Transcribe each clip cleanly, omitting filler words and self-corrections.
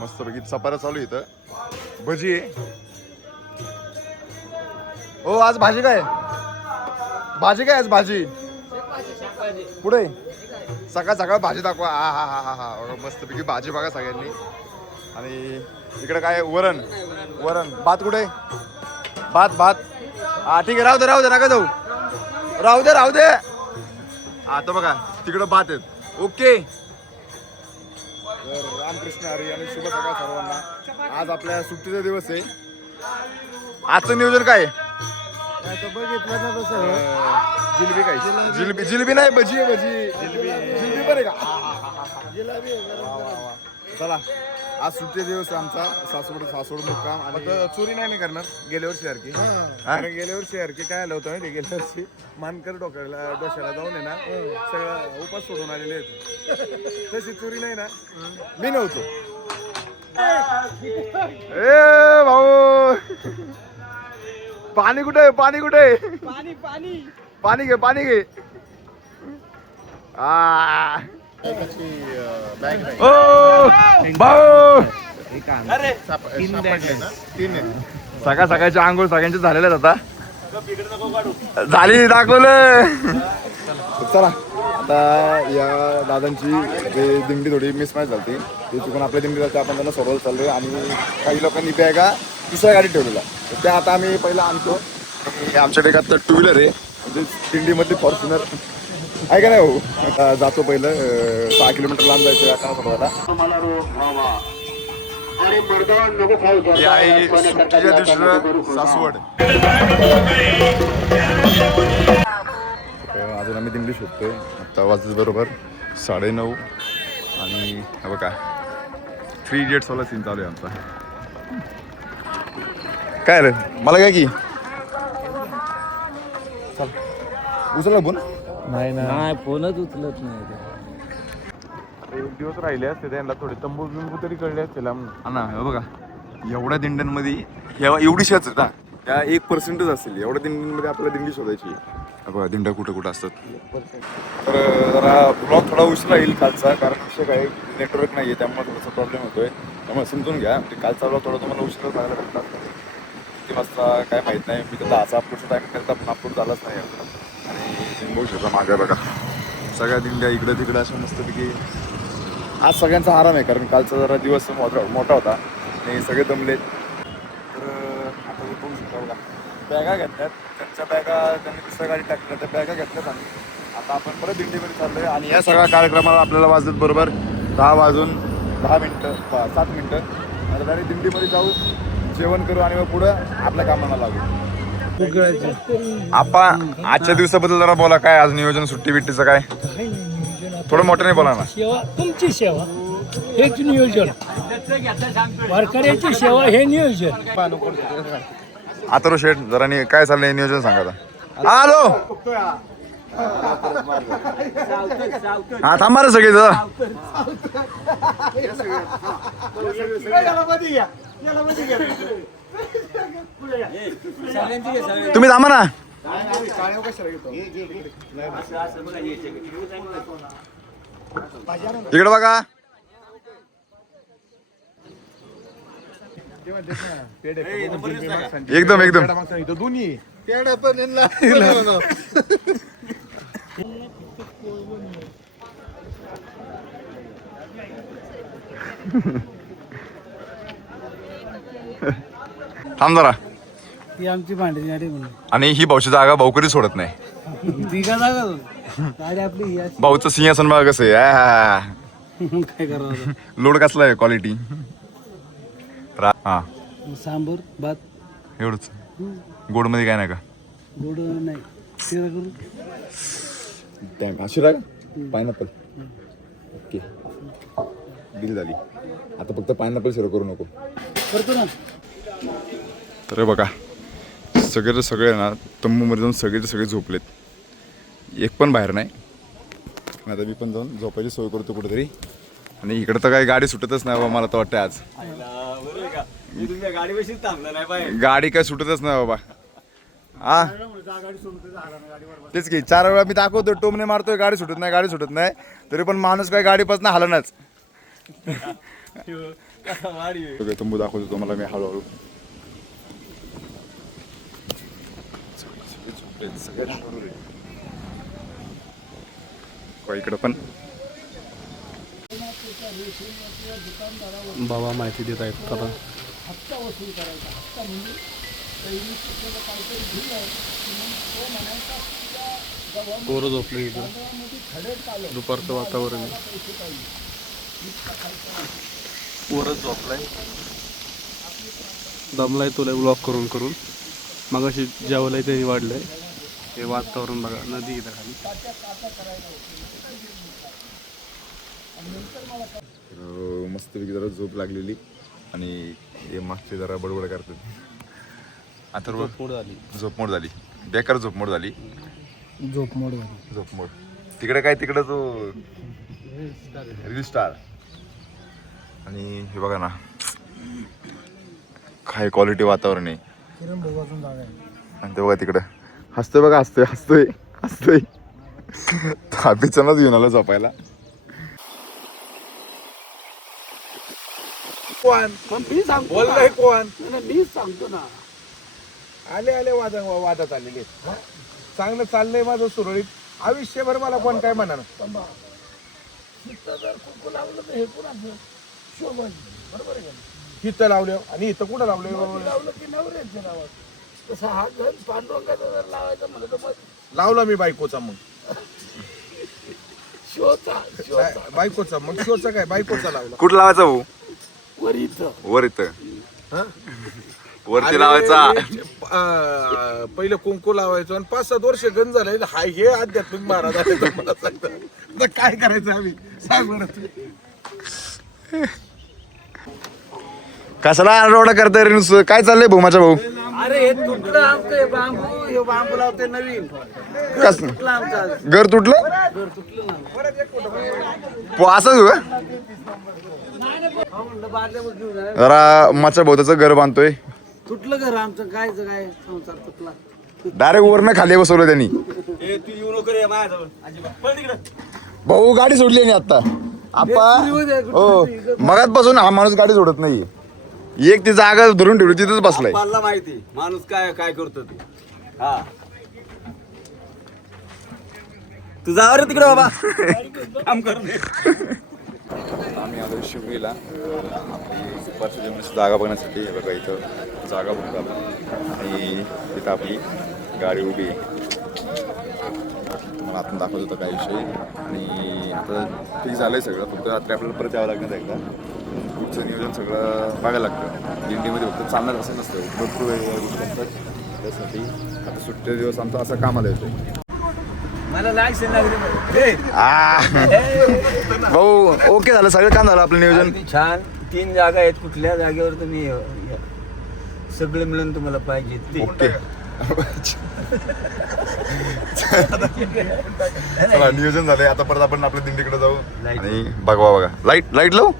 मस्त पैकी चपात्या चालू इथं, भजी आहे. हो आज भाजी काय? भाजी काय आज? भाजी पुढे सकाळ सकाळ भाजी दाखवा. हा हा हा हा हा मस्त पैकी भाजी बघा सगळ्यांनी. आणि इकडे काय? वरण. वरण भात कुठे? भात भात हा ठीक आहे, राहू दे राहू दे, नका जाऊ, राहू दे राहू दे. आता बघा तिकडं भात आहेत. ओके. तर रामकृष्ण हरी आणि शुभ सकाळ सर्वांना. आज आपल्या सुट्टीचा दिवस आहे. आजचं नियोजन काय आहे? बघितलं ना तसं जिलेबी काय? जिलेबी जिलेबी नाही, भजी आहे. भजी जिलेबी पण आहे का? जिलेबी वा वा वा. चला आज सुट्टीचा दिवस आहे आमचा. सासवड मुक्काम. आणि चोरी नाही मी करणार गेल्या वर्षी सारखी. कारण गेल्या वर्षी सारखी काय आलं होतं ते, गेल्या वर्षी मानकर डोक्याला जाऊन आहे ना सगळं उपास सोडून आलेले आहेत. तशी चोरी नाही ना, मी नव्हतो. ए भाऊ पाणी कुठे? पाणी कुठे? पाणी पाणी पाणी घे, पाणी घे. सकाळ सकाळची आंघोळ सगळ्यांची झालेल्या आता झाली, दाखवलं. चला आता या दादांची दिंडी थोडी मिसमॅच झाली. ते चुकून आपल्या दिंडी जाते, आपण त्यांना सोडवत चाललोय. आणि काही लोकांनी बॅगा दुसऱ्या गाडीत ठेवलेला, त्या आता आम्ही पहिला आणतो. आमच्या बेगात तर टू व्हीलर आहे, म्हणजे दिंडीमधली फॉर्च्युनर आहे का नाही भाऊ? जातो पहिलं 6 किलोमीटर लांब जायचं याकडा सोडवायला. सासवड. अजून आम्ही दिंडी शोधतोय. आता वाजत बरोबर 9:30 आणि हे बघा 3 इडियट्स वाला सीन चालू आहे आमचा. काय रे मला काय की चल उचलला फोन? नाही नाही फोनच उचलत नाही. एक दिवस राहिले असते त्यांना थोडे तंबू बिंबू तरी कळले असतील ना. हे बघा एवढ्या दिंड्यांमध्ये एवढी शेच ना, त्या 1% असतील. एवढ्या दिंडींमध्ये आपल्याला दिंडी शोधायची. बघा दिंड्या कुठं कुठं असतात. तर जरा ब्लॉग थोडा उशिरा येईल कालचा, कारण विषय काय नेटवर्क नाही आहे, त्यामुळे थोडासा प्रॉब्लेम होतोय. त्यामुळे समजून घ्या. कालचा ब्लॉग थोडा तुम्हाला उशिरा जायला भेटला. किती वाजता काय माहीत नाही. मी तर 10चा अपलोडचा टाईम करता पण अपलोड झालाच नाही. आणि बघू शकता मागे बघा सगळ्या दिंड्या इकडं तिकडं अशा मस्तपैकी. आज सगळ्यांचा आराम आहे, कारण कालचा जरा दिवस मोठा होता आणि सगळे दमलेत. तर आता बघू शकता बघा बॅगा घेतल्यात. त्यांच्या बॅगा त्यांनी दुसऱ्या गाडी टाकल्या, त्या बॅगा घेतल्यात. आणि आता आपण परत दिंडीमध्ये चाललो आहे. आणि या सगळ्या कार्यक्रमाला आपल्याला वाजत बरोबर 10 वाजून 10 मिनटं 7 मिनटं. आता डायरेक्ट दिंडीमध्ये जाऊ, जेवण करू आणि मग पुढं आपल्या कामाला लागू. आपण आजच्या दिवसाबद्दल जरा बोला. काय आज नियोजन सुट्टी बिट्टीचं काय? थोडं मोठं नाही बोला ना. सेवा तुमची सेवा हेच नियोजन, वारकऱ्याची सेवा हे नियोजन. आता शेठ जरा काय चाललंय नियोजन सांगा आता. हॅलो हा थांबा रे सगळे जरा. तुम्ही थांबा ना. इकडे बघा एकदम एकदम दोन्ही थांब जरा. ती आमची भांडणी गाडी म्हणून. आणि ही भाऊची जागा भाऊ कधी सोडत नाही. दिघा जागा गाडी आपली ही अशी. भाऊचं सिंहासन बघा कसं आहे. काय करावं लोड कसला आहे क्वालिटी. हा सांबर भात एवढंच. गोड मध्ये काय नाही का? गोड नाही. शिरा करू. शिरा पायनॅपल. ओके डील झाली. आता फक्त पायनॅपल शिरा करू नको. करतो ना. तर बघा सगळे ना तंबूमध्ये जाऊन सगळे झोपलेत. एक पण बाहेर नाही. आता मी पण जाऊन झोपायची सोय करतो कुठेतरी. आणि इकडे तर काही गाडी सुटतच नाही बाबा. मला तर वाटतं आज गाडी काय सुटतच नाही बाबा. हा तेच की 4 वेळा मी दाखवतो टोमने मारतोय गाडी सुटत नाही तरी पण माणूस काय गाडीपासून हलनाच. तंबू दाखवतो तुम्हाला मी हळूहळू. इकडं पण बाबा माहिती देत आहेत तर पोरं झोपले इथं. दुपारचं वातावरण आहे. पोरच झोपलाय. दमलाय तुला ब्लॉक करून करून. मगाशी जेवलंय ते वाढलंय. हे वातावरण बघा, नदी इथं खाली. मस्तपैकी जरा झोप लागलेली आणि हे मागचे जरा बडबड करतात. आता झोपमोड झाली बेकार झोपमोड झाली. झोपमोड तिकडे काय तिकडे तो रील स्टार. आणि हे बघा ना काय क्वालिटी वातावरण आहे. आणि ते बघा तिकडं हसतोय बघा हसतोय ताबीचानच घेऊन आला झोपायला. मी सांगतो बोललोय कोण मी सांगतो ना. आले वादात आलेले चांगलं चाललंय माझं सुरळीत आयुष्यभर. मला कोण काय म्हणा इथं लावले आणि इथं कुठं लावले लावला मी बायकोचा. मग बायकोचा मग शोचा काय बायकोचा लावला. कुठं लावायचा भाऊ? वर इथं वरती लावायचा. पहिलं कुंकू लावायचो आणि 5-7 वर्ष गंज झाले. हाय हे आध्यात्मिक महाराज आले तर मला सांगता काय करायचं आम्ही सांग बरं. कशाला आरडा करताय रे? काय चाललंय भाऊ माझा भाऊ? अरे हे तुटलं आमचं बांबू. हे बांबू लावते नवीन. कस घर तुटलं? असं जरा माझ्या भाऊचं घर बांधतोय. तुटलं घर आमचं. काय संसार तुटला. डायरेक्ट वरनं खाली बसवलं त्यांनी. भाऊ गाडी सोडली नाही आता. आपण हो मगातपासून हा माणूस गाडी सोडत नाही. एक ती जागा धरून ठेवली तिथंच बसलाय. मला माहिती माणूस काय करतो ते. हा तू जावर तिकडे बाबा काम कर. आम्ही आलो शिवरीला दुपारच्या जेवणाची जागा बघण्यासाठी. बघा इथं जागा बघतो आपण आणि तिथं आपली गाडी उभी आहे. तुम्हाला आपण दाखवत होतं काय विषय. आणि आता ठीक झालंय सगळं. फक्त रात्री आपल्याला परत यावं लागणार एकदा. पुढचं नियोजन सगळं बघायला लागतं. दिंडीमध्ये फक्त चालणार असं नसतं. भरपूर वेगवेगळ्या गोष्टी असतात त्यासाठी. आता सुट्टे दिवस आमचं असं कामाला येतोय. भाऊ ओके झालं सगळं काम झालं आपलं नियोजन छान. 3 जागा आहेत. कुठल्या जागेवर तुम्ही सगळे मिळून तुम्हाला पाहिजे ते. ओके चला नियोजन झालंय. आता परत आपण आपल्या दिंडीकडे जाऊ आणि बघा लाईट लावू.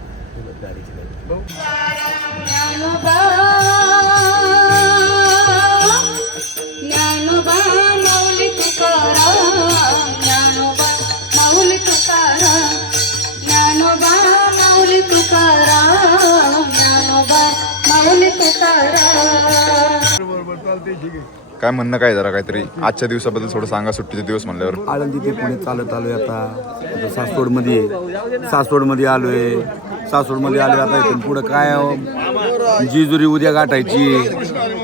काय म्हणणं काय जरा काहीतरी आजच्या दिवसाबद्दल थोडं सांगा. सुट्टीचे दिवस म्हणल्यावर आळंदी ते पुणे चालत आलोय. आता सासवडमध्ये आलोय. आता इथून पुढं काय जेजुरी उद्या गाठायची.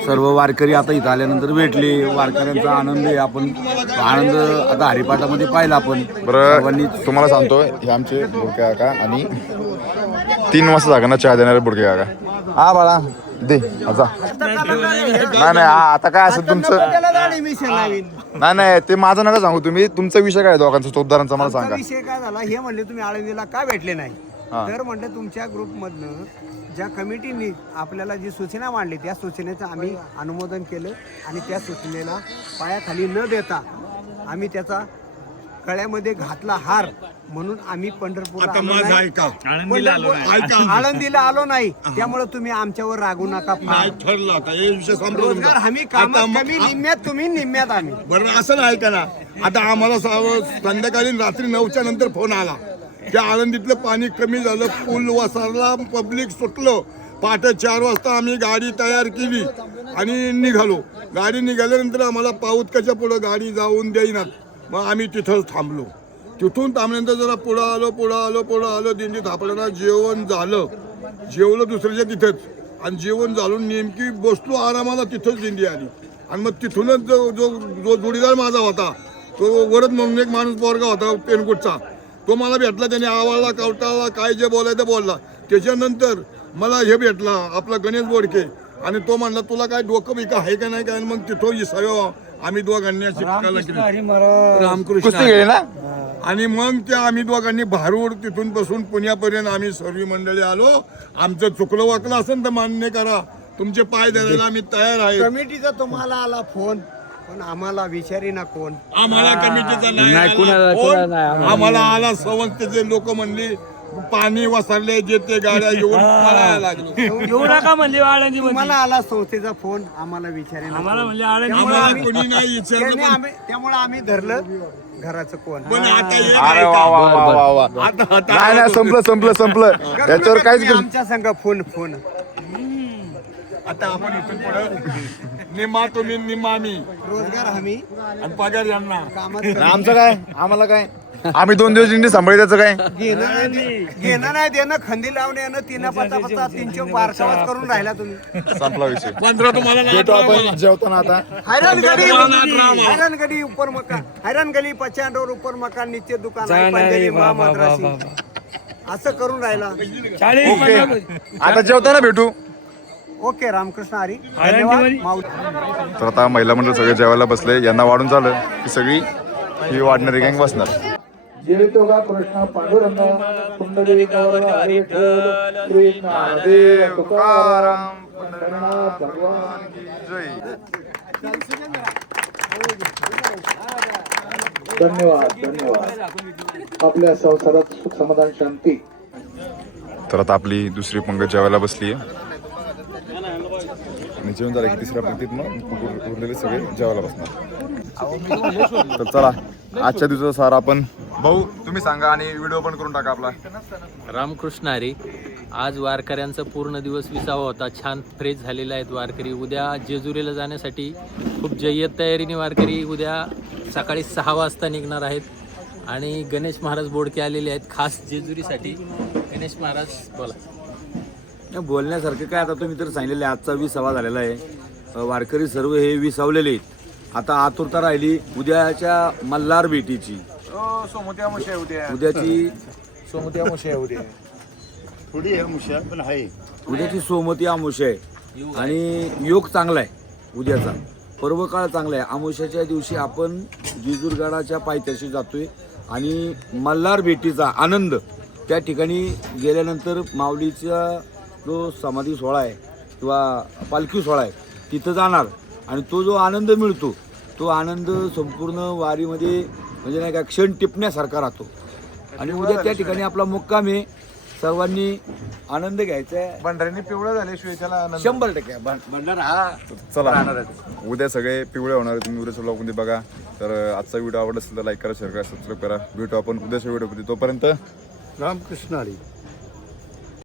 सर्व वारकरी आता इथं आल्यानंतर भेटले. वारकऱ्यांचा आनंद आहे. आनंद आता हरिपाठामध्ये पाहिला आपण. बरं तुम्हाला सांगतो हे आमचे बुडके काका आणि 3 वाजता जागा ना चहा देणारे बुडके काका. हा बाळा दे जा. नाही आता काय असेल तुमचं. नाही ते माझं नका सांगू. तुम्ही तुमचा विषय काय दोघांचा चौकदारांचा मला सांगा. विषय काय झाला हे म्हणले तुम्ही आळंदीला का भेटले नाही. तर म्हणलं तुमच्या ग्रुपमधनं ज्या कमिटीने आपल्याला जी सूचना मांडली त्या सूचनेचं आम्ही अनुमोदन केलं आणि त्या सूचनेला पायाखाली न देता आम्ही त्याचा गळ्यामध्ये घातला हार म्हणून आम्ही पंढरपूरला आता आलो माझं नाही. ऐका पंढरपूर- आळंदीला आलो नाही त्यामुळे तुम्ही आमच्यावर रागू नका नाही ठरलं आता हे विषय संपला रोजगार तुमचा. हमी आता कामात मग- कमी निम्म्यात तुम्ही निम्म्यात आम्ही बरं असं नाही का ना आता आम्हाला संध्याकाळी रात्री 9च्या नंतर फोन आला त्या आळंदीतलं पाणी कमी झालं, पूल वसरला, पब्लिक सुटलं. पहाटे 4 वाजता आम्ही गाडी तयार केली आणि निघालो. गाडी निघाल्यानंतर आम्हाला पाऊतकाच्या पुढं गाडी जाऊन देईनात. मग आम्ही तिथंच थांबलो. तिथून थांबल्यानंतर जरा पुढं आलो दिंडी थापल्याला जेवण झालं, जेवलं दुसऱ्याच्या तिथंच आणि जेवण झालं नेमकी बसलो आरामाला, तिथंच दिंडी आली. आणि मग तिथूनच जो जोडीदार माझा होता तो वरद म्हणून एक माणूस पोरगा होता पेनकोटचा, तो मला भेटला. त्याने आवाळला कवटाळला काय जे बोलायचं बोलला. त्याच्यानंतर मला हे भेटला आपला गणेश बोडके आणि तो म्हणला तुला काय डोकं बिका आहे का नाही काय. मग तिथं विसाव्या आम्ही दोघांनी अशी रामकृष्ण कुस्ती गेली ना. आणि मग त्या आम्ही दोघांनी भारूड तिथून बसून पुण्यापर्यंत आम्ही सर्व मंडळी आलो. आमचं चुकलं वाकलं असेल तर मान्य करा, तुमचे पाय धरायला आम्ही तयार आहे. कमिटीचा तुम्हाला आला फोन पण आम्हाला विचारी ना कोण. आम्हाला कमिटीचा नाही आला फोन. आम्हाला आला संस्थेचे लोक म्हणली पाणी वसरले जे ते गाड्या येऊन पळायला लागले. येऊ नका म्हणजे आळंदी तुम्हाला आला संस्थेचा फोन आम्हाला विचारी ना आम्हाला कोण. म्हणजे आळंदी आम्हाला कोणी नाही विचारलं. त्यामुळे आम्ही धरलं घराचं कोण. पण आता एक अरे वा वा वा वा वा. नाही नाही संपलं याच्यावर काहीच करू. आमच्या संघ फोन आता आपण इथून पुढे निम्मा तुम्ही निम्मा आम्ही रोजगार हमी आणि पगार यांना. कामात आमचं काय, आम्हाला काय, आम्ही 2 दिवस दिंडी सांभाळी त्याचं काय. घेणं नाही देणं, खंदी लावणे येणं, 3 300 बारकावाच करून राहिला तुम्ही. संपला विषय. 15 तुम्हाला भेटू आपण जेवताना आता. हैरान गली ऊपर मकान, हैरान गली 50 रोड ऊपर मकान, नीचे दुकान आहे, पंजाबी मद्रासी. असं करून राहिला. ओके आता जेवताना भेटू. ओके रामकृष्ण हरी. धन्यवाद माऊली. तर आता महिला मंडळ सगळे जेवायला बसले. यांना वाढून झालं की सगळी ही वाढणारी गँग बसणार. जीवितो का कृष्ण पांडुरंग पुंडलिकावर हरी विठ्ठल कृष्ण देव तुकाराम पंढरीनाथ भगवान की जय. धन्यवाद आपल्या संसारात सुख समाधान शांती. तर आता आपली दुसरी पंगत जेवायला बसली आहे आणि जेवण झालं की तिसऱ्या पंक्तीत मग उरलेले सगळे जेवायला बसणार. तर चला आजच्या दिवसाचा सारा आपण भाऊ तुम्ही सांगा आणि व्हिडिओ पण करून टाका आपला. रामकृष्ण हरी. आज वारकऱ्यांचा पूर्ण दिवस विसावा होता. छान फ्रेश झालेला आहेत वारकरी. उद्या जेजुरीला जाण्यासाठी खूप जय्यत तयारीने वारकरी उद्या सकाळी 6 वाजता निघणार आहेत आणि गणेश महाराज बोडके आलेले आहेत खास जेजुरीसाठी. गणेश महाराज बोला. बोलण्यासारखं काय, आता तुम्ही तर सांगितलेलं आहे आजचा विसावा झालेला आहे. वारकरी सर्व हे विसावलेले आहेत. आता आतुरता राहिली उद्याच्या मल्हार भेटीची. उद्याची उद्याची सोमवती अमावस्या आहे आणि योग चांगला आहे. उद्याचा पर्व काळ चांगला आहे. अमावस्याच्या दिवशी आपण जेजूरगडाच्या पायथ्याशी जातोय आणि मल्हार भेटीचा आनंद त्या ठिकाणी गेल्यानंतर माऊलीचा जो समाधी सोहळा आहे किंवा पालखी सोहळा आहे तिथं जाणार आणि तो जो आनंद मिळतो तो आनंद संपूर्ण वारीमध्ये म्हणजे नाही का क्षण टिपण्यासारखा राहतो. आणि उद्या त्या ठिकाणी आपला मुक्काम आहे. सर्वांनी आनंद घ्यायचा आहे. भंडाऱ्यांनी पिवळं झाल्याशिवाय त्याला 100% भंडारा हा चला उद्या सगळे पिवळे होणार आहे. तुम्ही उद्याच्या ब्लॉगमध्ये बघा. तर आजचा व्हिडिओ आवडला असेल तर लाईक करा, शेअर करा, सबस्क्राईब करा. भेटू आपण उद्याच्या व्हिडिओमध्ये. तोपर्यंत रामकृष्ण हरी.